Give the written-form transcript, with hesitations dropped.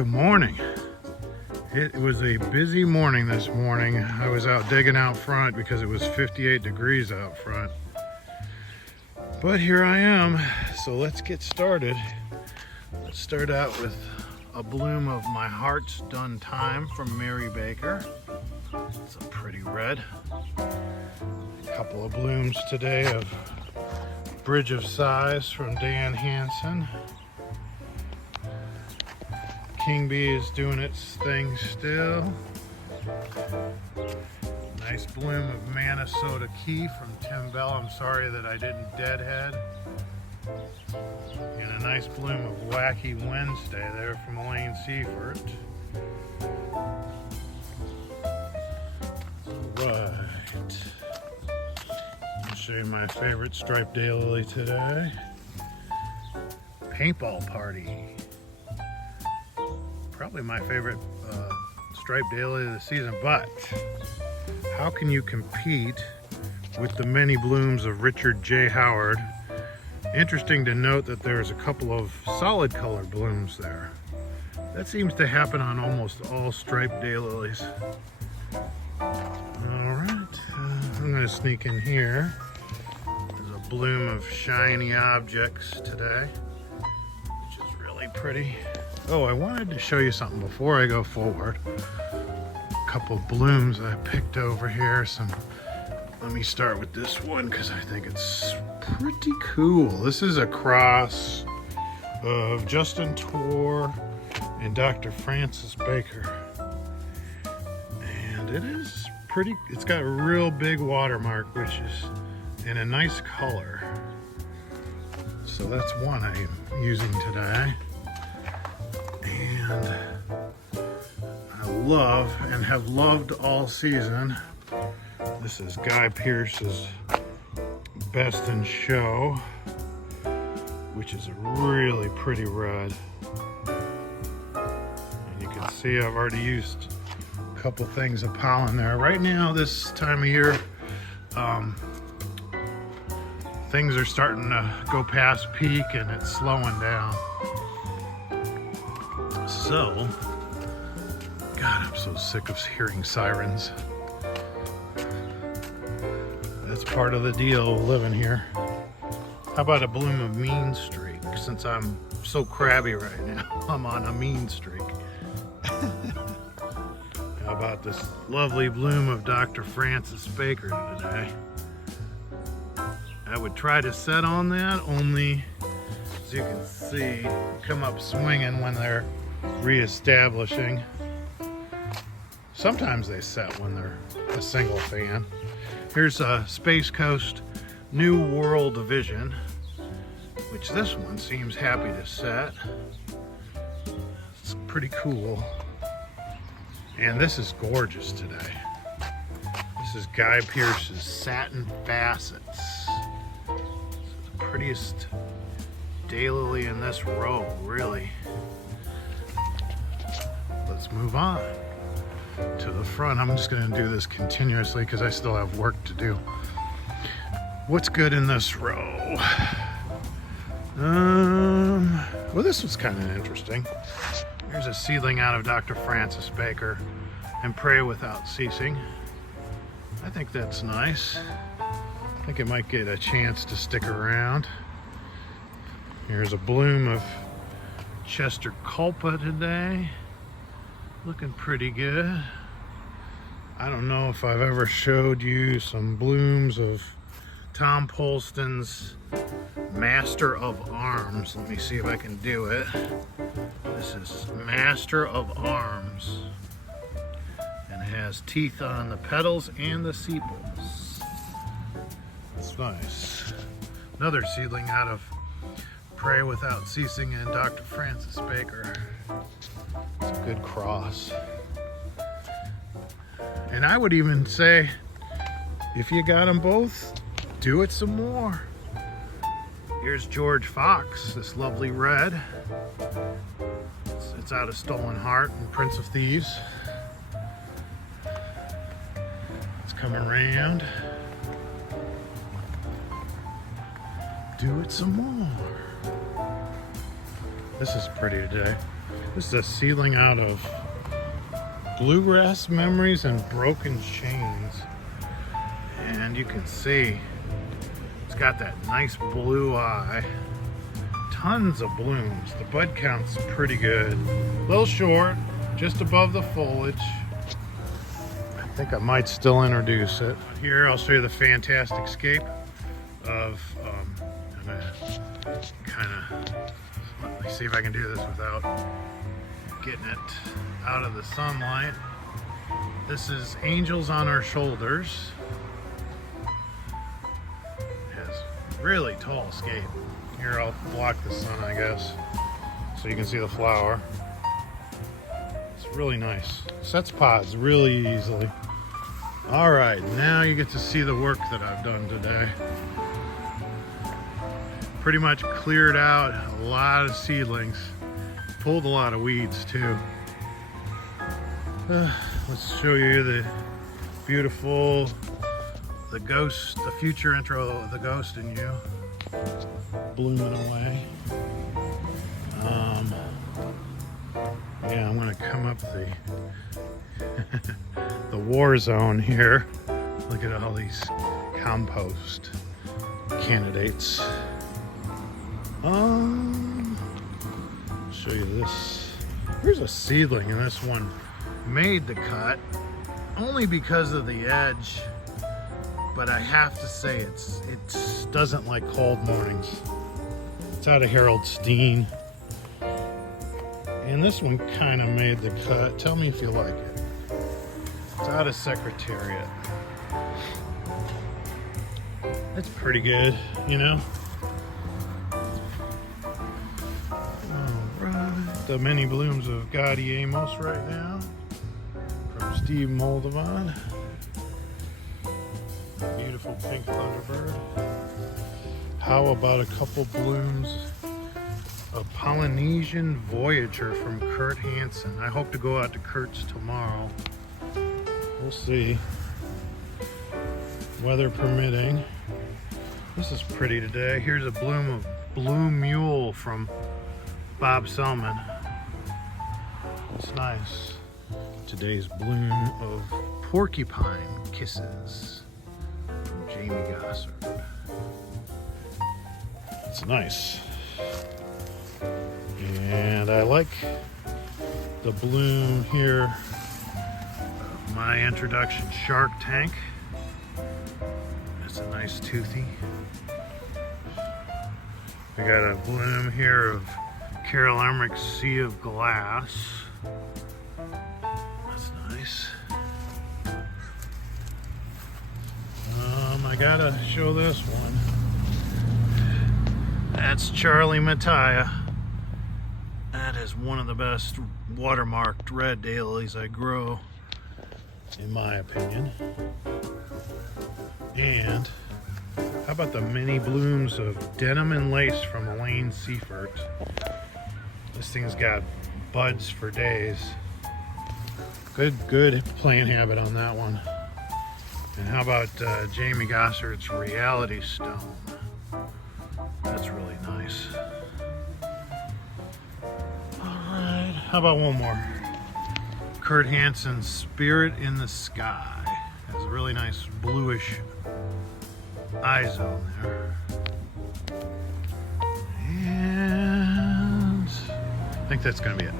Good morning. It was a busy morning this morning. I was out digging out front because it was 58 degrees out front. But here I am, so let's get started. Let's start out with a bloom of My Heart's Done Time from Mary Baker. It's a pretty red. A couple of blooms today of Bridge of Sighs from Dan Hansen. King Bee is doing its thing still. Nice bloom of Minnesota Key from Tim Bell. I'm sorry that I didn't deadhead. And a nice bloom of Wacky Wednesday there from Elaine Seifert. Alright. I'll show you my favorite striped daylily today. Paintball Party. Probably my favorite striped daylily of the season, but how can you compete with the many blooms of Richard J. Howard? Interesting to note that there's a couple of solid colored blooms there. That seems to happen on almost all striped daylilies. Alright, I'm going to sneak in here. There's a bloom of Shiny Objects today, which is really pretty. Oh, I wanted to show you something before I go forward. A couple blooms I picked over here. Let me start with this one because I think it's pretty cool. This is a cross of Justin Torr and Dr. Francis Baker. And it is pretty, it's got a real big watermark, which is in a nice color. So that's one I'm using today. And I love and have loved all season. This is Guy Pearce's Best in Show, which is a really pretty red. And you can see I've already used a couple things of pollen there. Right now, this time of year, things are starting to go past peak and it's slowing down. So, God, I'm so sick of hearing sirens. That's part of the deal living here. How about a bloom of Mean Streak? Since I'm so crabby right now, I'm on a mean streak. How about this lovely bloom of Dr. Francis Baker today? I would try to set on that, only, as you can see, come up swinging when they're reestablishing. Sometimes they set when they're a single fan. Here's a Space Coast New World Vision, which this one seems happy to set. It's pretty cool. And this is gorgeous today. This is Guy Pearce's Satin Facets. It's the prettiest daylily in this row, really. Let's move on to the front. I'm just going to do this continuously because I still have work to do. What's good in this row? Well, this was kind of interesting. Here's a seedling out of Dr. Francis Baker and Pray Without Ceasing. I think that's nice. I think it might get a chance to stick around. Here's a bloom of Chester Culpa today. Looking pretty good. I don't know if I've ever showed you some blooms of Tom Polston's Master of Arms. Let me see if I can do it. This is Master of Arms. And it has teeth on the petals and the sepals. It's nice. Another seedling out of Pray Without Ceasing and Dr. Francis Baker. It's a good cross. And I would even say, if you got them both, do it some more. Here's George Fox, this lovely red. It's out of Stolen Heart and Prince of Thieves. It's coming around. Do it some more. This is pretty today. This is a seedling out of Bluegrass Memories and Broken Chains. And you can see it's got that nice blue eye. Tons of blooms. The bud count's pretty good. A little short, just above the foliage. I think I might still introduce it. Here I'll show you the fantastic scape of, I'm gonna let me see if I can do this without getting it out of the sunlight. This is Angels on Our Shoulders. It has really tall scape. Here, I'll block the sun, I guess, so you can see the flower. It's really nice. Sets pods really easily. All right, now you get to see the work that I've done today. Pretty much cleared out a lot of seedlings. Pulled a lot of weeds too. Let's show you the beautiful, the future intro of The Ghost in You, blooming away. Yeah, I'm gonna come up the war zone here. Look at all these compost candidates. Show you this. Here's a seedling, and this one made the cut only because of the edge, but I have to say it doesn't like cold mornings. It's out of Harold Steen, and this one kind of made the cut. Tell me if you like it. It's out of Secretariat. It's pretty good, you know. The Many Blooms of Gaudy Amos right now from Steve Moldovan. Beautiful pink thunderbird. How about a couple blooms of Polynesian Voyager from Kurt Hansen? I hope to go out to Kurt's tomorrow. We'll see. Weather permitting. This is pretty today. Here's a bloom of Blue Mule from Bob Selman. It's nice. Today's bloom of Porcupine Kisses from Jamie Gossard. It's nice. And I like the bloom here of my introduction, Shark Tank. It's a nice toothy. We got a bloom here of Carol Emmerich's Sea of Glass. That's nice. I gotta show this one. That's Charlie Mattia. That is one of the best watermarked red daylilies I grow, in my opinion. And how about the many blooms of Denim and Lace from Elaine Seifert? This thing's got buds for days. Good plant habit on that one. And how about Jamie Gossard's Reality Stone? That's really nice. Alright, how about one more? Kurt Hansen's Spirit in the Sky. Has a really nice bluish eye zone there. And I think that's going to be it.